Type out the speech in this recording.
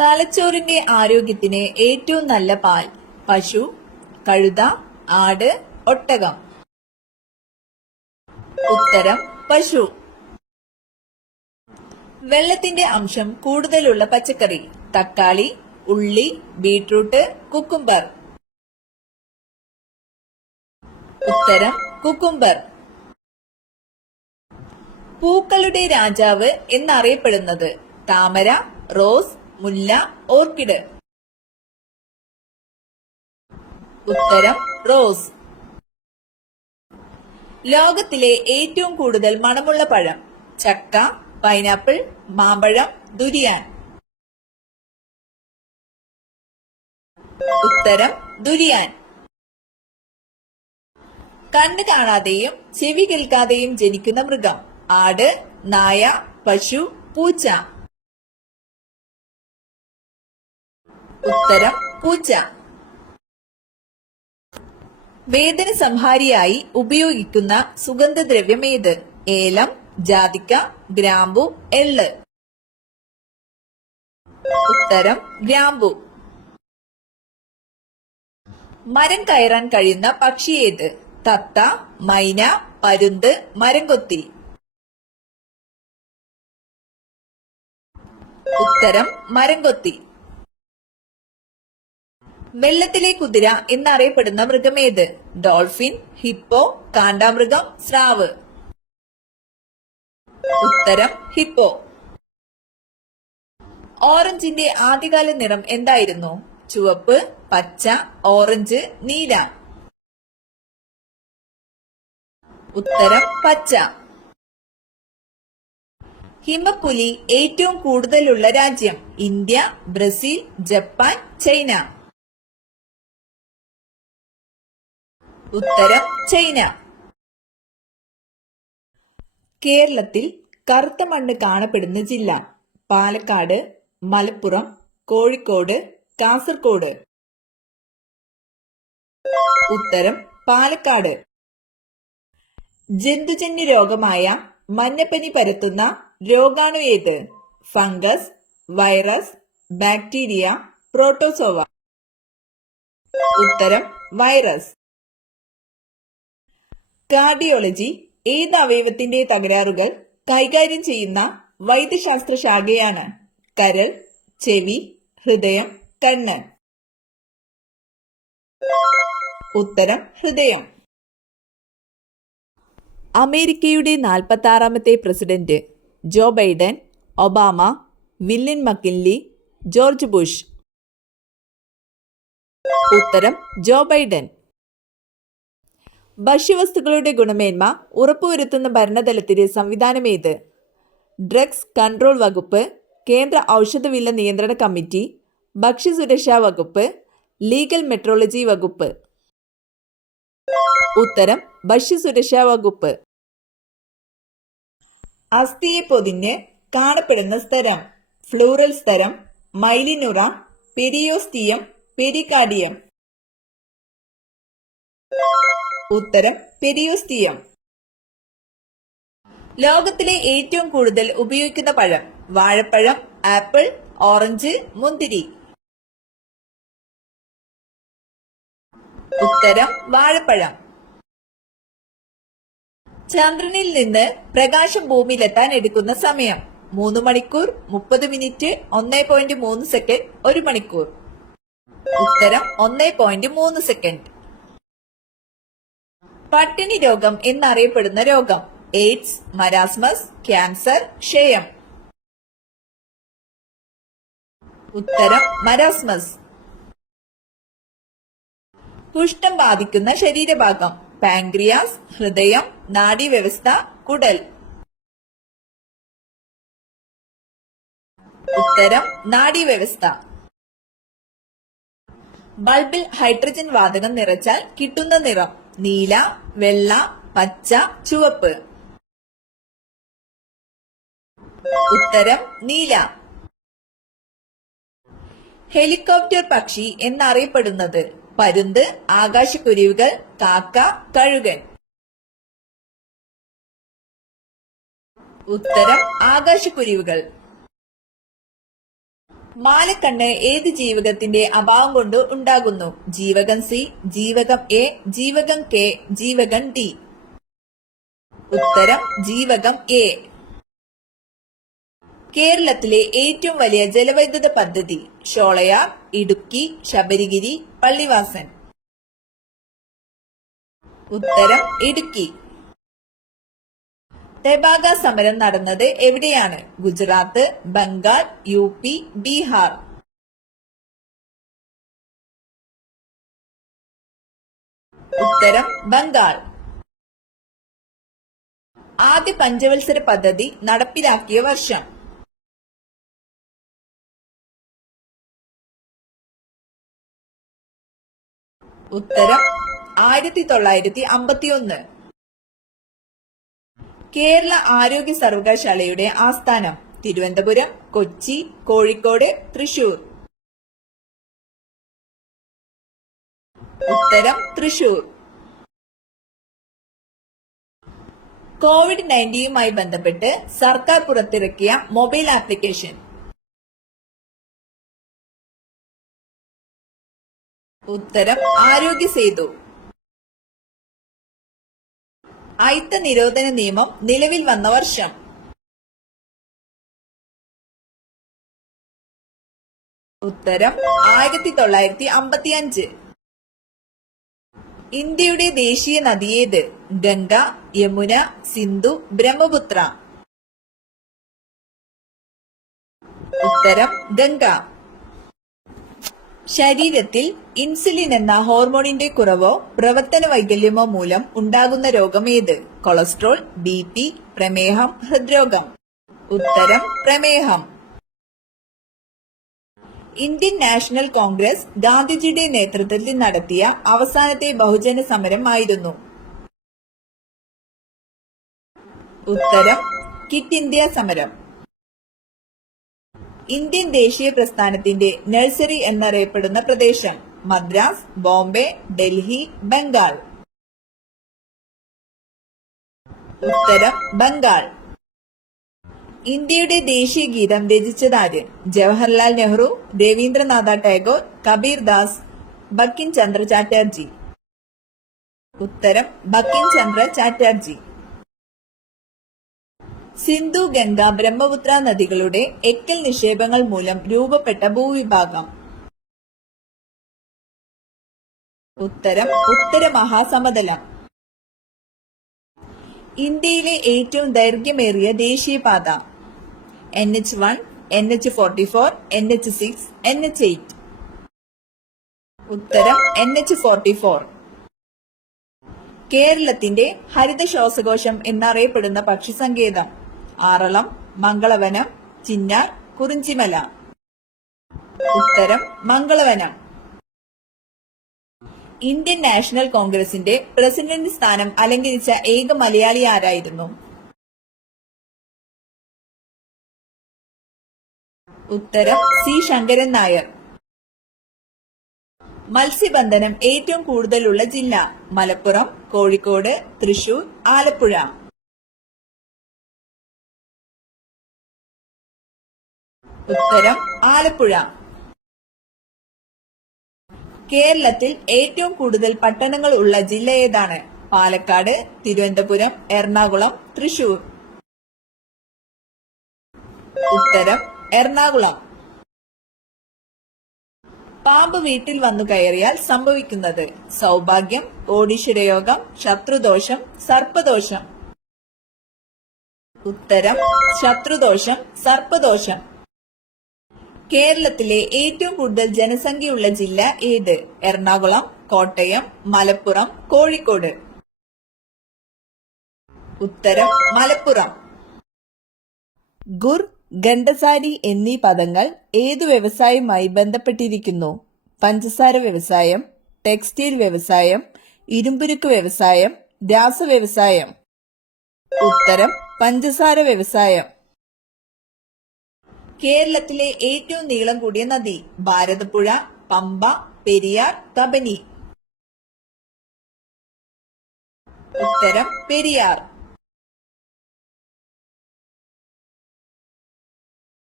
തലച്ചോറിന്റെ ആരോഗ്യത്തിന് ഏറ്റവും നല്ല പാൽ? പശു, കഴുത, ആട്, ഒട്ടകം. ഉത്തരം പശു. വെള്ളത്തിന്റെ അംശം കൂടുതലുള്ള പച്ചക്കറി? തക്കാളി, ഉള്ളി, ബീട്രൂട്ട്, കുക്കുംബർ. ഉത്തരം കുക്കുംബർ. പൂക്കളുടെ രാജാവ് എന്നറിയപ്പെടുന്നത്? താമര, റോസ്, മുല്ല, ഓർക്കിഡ്. ഉത്തരം റോസ്. ലോകത്തിലെ ഏറ്റവും കൂടുതൽ മണമുള്ള പഴം? ചക്ക, പൈനാപ്പിൾ, മാമ്പഴം, ദുരിയാൻ. ഉത്തരം ദുരിയാൻ. കണ്ണ് കാണാതെയും ചെവി കേൾക്കാതെയും ജനിക്കുന്ന മൃഗം? ആട്, നായ, പശു, പൂച്ച. ഉത്തരം പൂച്ച. വേദന സംഹാരിയായി ഉപയോഗിക്കുന്ന സുഗന്ധദ്രവ്യം ഏത്? ഏലം, ജാതിക്ക, ഗ്രാമ്പു, എള്ള്. ഉത്തരം ഗ്രാമ്പു. മരം കയറാൻ കഴിയുന്ന പക്ഷി ഏത്? തത്ത, മൈന, പരുന്ത്, മരംകൊത്തി. ഉത്തരം മരംകൊത്തി. വെള്ളത്തിലെ കുതിര എന്നറിയപ്പെടുന്ന മൃഗമേത്? ഡോൾഫിൻ, ഹിപ്പോ, കാണ്ടാമൃഗം, സ്രാവ്. ഉത്തരം ഹിപ്പോ. ഓറഞ്ചിന്റെ ആദ്യകാല നിറം എന്തായിരുന്നു? ചുവപ്പ്, പച്ച, ഓറഞ്ച്, നീല. ഉത്തരം പച്ച. ഹിമപ്പുലി ഏറ്റവും കൂടുതലുള്ള രാജ്യം? India, Brazil, Japan, China. ഉത്തരം ചൈന. കേരളത്തിൽ കറുത്ത മണ്ണ് കാണപ്പെടുന്ന ജില്ല? പാലക്കാട്, മലപ്പുറം, കോഴിക്കോട്, കാസർഗോഡ്. ഉത്തരം പാലക്കാട്. ജന്തുജന്യ രോഗമായ മഞ്ഞപ്പനി പരത്തുന്ന രോഗാണു ഏത്? Fungus, virus, bacteria, protozoa. ഉത്തരം വൈറസ്. കാർഡിയോളജി ഏത് അവയവത്തിന്റെ തകരാറുകൾ കൈകാര്യം ചെയ്യുന്ന വൈദ്യശാസ്ത്ര ശാഖയാണ്? കരൾ, ചെവി, ഹൃദയം, കണ്ണ്. ഉത്തരം ഹൃദയം. അമേരിക്കയുടെ 46ാമത്തെ president? Joe Biden, Obama, William McKinley, George Bush. ഉത്തരം ജോ ബൈഡൻ. ഭക്ഷ്യവസ്തുക്കളുടെ ഗുണമേന്മ ഉറപ്പുവരുത്തുന്ന ഭരണതലത്തിലെ സംവിധാനമേത്? ഡ്രഗ്സ് കൺട്രോൾ വകുപ്പ്, കേന്ദ്ര ഔഷധവില നിയന്ത്രണ കമ്മിറ്റി, ഭക്ഷ്യസുരക്ഷാ വകുപ്പ്, ലീഗൽ മെട്രോളജി വകുപ്പ്. ഉത്തരം ഭക്ഷ്യസുരക്ഷാ വകുപ്പ്. അസ്ഥിയെ പൊതിഞ്ഞ് കാണപ്പെടുന്ന സ്തരം? Plural സ്തരം, മൈലിനുറ, periosteum, pericardium. ഉത്തരം പെരിയോസ്റ്റിയം. ലോകത്തിലെ ഏറ്റവും കൂടുതൽ ഉപയോഗിക്കുന്ന പഴം? വാഴപ്പഴം, ആപ്പിൾ, ഓറഞ്ച്, മുന്തിരി. ഉത്തരം വാഴപ്പഴം. ചന്ദ്രനിൽ നിന്ന് പ്രകാശം ഭൂമിയിലെത്താൻ എടുക്കുന്ന സമയം? 3 മണിക്കൂർ 30 മിനിറ്റ് 1.3 സെക്കൻഡ് 1 മണിക്കൂർ. ഉത്തരം 1.3 സെക്കൻഡ്. പട്ടിണി രോഗം എന്നറിയപ്പെടുന്ന രോഗം? എയ്ഡ്സ്, മരാസ്മസ്, ക്യാൻസർ, ക്ഷയം. ഉത്തരം മരാസ്മസ്. കുഷ്ഠം ബാധിക്കുന്ന ശരീരഭാഗം? പാൻക്രിയാസ്, ഹൃദയം, നാഡീവ്യവസ്ഥ, കുടൽ. ഉത്തരം നാഡീവ്യവസ്ഥ. ബൾബിൽ ഹൈഡ്രജൻ വാതകം നിറച്ചാൽ കിട്ടുന്ന നിറം? നീല, വെള്ള, പച്ച, ചുവപ്പ്. ഉത്തരം നീല. ഹെലികോപ്റ്റർ പക്ഷി എന്നറിയപ്പെടുന്നത്? പരുന്ത്, ആകാശക്കുരുവികൾ, കാക്ക, കഴുകൻ. ഉത്തരം ആകാശക്കുരുവികൾ. മാലക്കണ്ണ് ഏത് ജീവകത്തിന്റെ അഭാവം കൊണ്ട് ഉണ്ടാകുന്നു? ജീവകം സി, ജീവകം എ, ജീവകം കെ, ജീവകം ഡി. ഉത്തരം ജീവകം എ. കേരളത്തിലെ ഏറ്റവും വലിയ ജലവൈദ്യുത പദ്ധതി? ഷോളയാർ, ഇടുക്കി, ശബരിഗിരി, പള്ളിവാസൻ. ഉത്തരം ഇടുക്കി. തെബാഗ സമരം നടന്നത് എവിടെയാണ്? ഗുജറാത്ത്, ബംഗാൾ, UP, ബീഹാർ. ഉത്തരം ബംഗാൾ. ആദ്യ പഞ്ചവത്സര പദ്ധതി നടപ്പിലാക്കിയ വർഷം? ഉത്തരം 1951. കേരള ആരോഗ്യ സർവകലാശാലയുടെ ആസ്ഥാനം? തിരുവനന്തപുരം, കൊച്ചി, കോഴിക്കോട്, തൃശൂർ. ഉത്തരം തൃശൂർ. COVID-19യുമായി ബന്ധപ്പെട്ട് സർക്കാർ പുറത്തിറക്കിയ മൊബൈൽ ആപ്ലിക്കേഷൻ? ഉത്തരം ആരോഗ്യ സേതു. അയിത്ത നിരോധന നിയമം നിലവിൽ വന്ന വർഷം? ഉത്തരം 1955. ഇന്ത്യയുടെ ദേശീയ നദി ഏത്? ഗംഗ, യമുന, സിന്ധു, ബ്രഹ്മപുത്ര. ഉത്തരം ഗംഗ. ശരീരത്തിൽ ഇൻസുലിൻ എന്ന ഹോർമോണിന്റെ കുറവോ പ്രവർത്തന വൈകല്യമോ മൂലം ഉണ്ടാകുന്ന രോഗം ഏത്? കൊളസ്ട്രോൾ, BP, പ്രമേഹം, ഹൃദ്രോഗം. ഉത്തരം പ്രമേഹം. ഇന്ത്യൻ നാഷണൽ കോൺഗ്രസ് ഗാന്ധിജിയുടെ നേതൃത്വത്തിൽ നടത്തിയ അവസാനത്തെ ബഹുജന സമരം ആയിരുന്നു? ഉത്തരം ക്വിറ്റ് ഇന്ത്യ സമരം. ഇന്ത്യൻ ദേശീയ പ്രസ്ഥാനത്തിന്റെ നഴ്സറി എന്നറിയപ്പെടുന്ന പ്രദേശം? മദ്രാസ്, ബോംബെ, ഡൽഹി, ബംഗാൾ. ഉത്തരം ബംഗാൾ. ഇന്ത്യയുടെ ദേശീയ ഗീതം രചിച്ചതാര്? ജവഹർലാൽ നെഹ്റു, രവീന്ദ്രനാഥ ടാഗോർ, കബീർ ദാസ്, ബങ്കിം ചന്ദ്ര ചാറ്റർജി. ഉത്തരം ബങ്കിം ചന്ദ്ര ചാറ്റർജി. സിന്ധു, ഗംഗ, ബ്രഹ്മപുത്ര നദികളുടെ എക്കൽ നിക്ഷേപങ്ങൾ മൂലം രൂപപ്പെട്ട ഭൂവിഭാഗം? ഉത്തരം ഉത്തര മഹാസമതലം. ഇന്ത്യയിലെ ഏറ്റവും ദൈർഘ്യമേറിയ ദേശീയപാത? NH1, NH44, NH6, NH8. ഉത്തരം NH44. കേരളത്തിന്റെ ഹരിത ശ്വാസകോശം എന്നറിയപ്പെടുന്ന പക്ഷി സങ്കേതം? ആറളം, മംഗളവനം, ചിന്നാർ, കുറിഞ്ചിമല. ഉത്തരം മംഗളവനം. ഇന്ത്യൻ നാഷണൽ കോൺഗ്രസിന്റെ പ്രസിഡന്റ് സ്ഥാനം അലങ്കരിച്ച ഏക മലയാളി ആരായിരുന്നു? ഉത്തരം C. ശങ്കരൻ നായർ. മത്സ്യബന്ധനം ഏറ്റവും കൂടുതലുള്ള ജില്ല? മലപ്പുറം, കോഴിക്കോട്, തൃശൂർ, ആലപ്പുഴ. ഉത്തരം ആലപ്പുഴ. കേരളത്തിൽ ഏറ്റവും കൂടുതൽ പട്ടണങ്ങൾ ഉള്ള ജില്ല ഏതാണ്? പാലക്കാട്, തിരുവനന്തപുരം, എറണാകുളം, തൃശൂർ. ഉത്തരം എറണാകുളം. പാമ്പ് വീട്ടിൽ വന്നു കയറിയാൽ സംഭവിക്കുന്നത്? സൗഭാഗ്യം, കോടീശ്വരയോഗം, ശത്രുദോഷം, സർപ്പദോഷം. ഉത്തരം ശത്രുദോഷം, സർപ്പദോഷം. കേരളത്തിലെ ഏറ്റവും കൂടുതൽ ജനസംഖ്യയുള്ള ജില്ല ഏത്? എറണാകുളം, കോട്ടയം, മലപ്പുറം, കോഴിക്കോട്. ഉത്തരം മലപ്പുറം. ഗുർ, ഗണ്ഡസാരി എന്നീ പദങ്ങൾ ഏതു വ്യവസായവുമായി ബന്ധപ്പെട്ടിരിക്കുന്നു? പഞ്ചസാര വ്യവസായം, ടെക്സ്റ്റൈൽ വ്യവസായം, ഇരുമ്പുരുക്ക് വ്യവസായം, രാസവ്യവസായം. ഉത്തരം പഞ്ചസാര വ്യവസായം. കേരളത്തിലെ ഏറ്റവും നീളം കൂടിയ നദി? ഭാരതപ്പുഴ, പമ്പ, പെരിയാർ, കബനി. ഉത്തരം പെരിയാർ.